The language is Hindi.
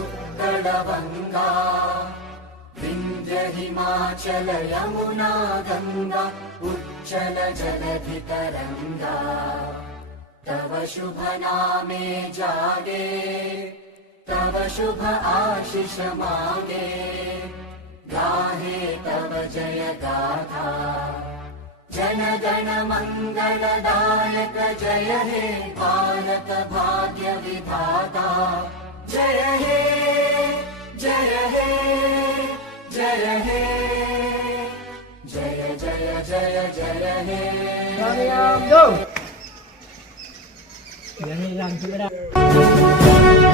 उत्कलवङ्गा विन्ध्य हिमाचल यमुना गङ्गा उच्चल जलधितरङ्गा तव शुभ नामे जागे तव शुभ आशिष मागे गाहे तव जय गाथा जनगण मंगलदायक जय हे भारत भाग्य विधाता जय हे जय हे जय हे जय जय जय जय हे Go! Yan lang sila.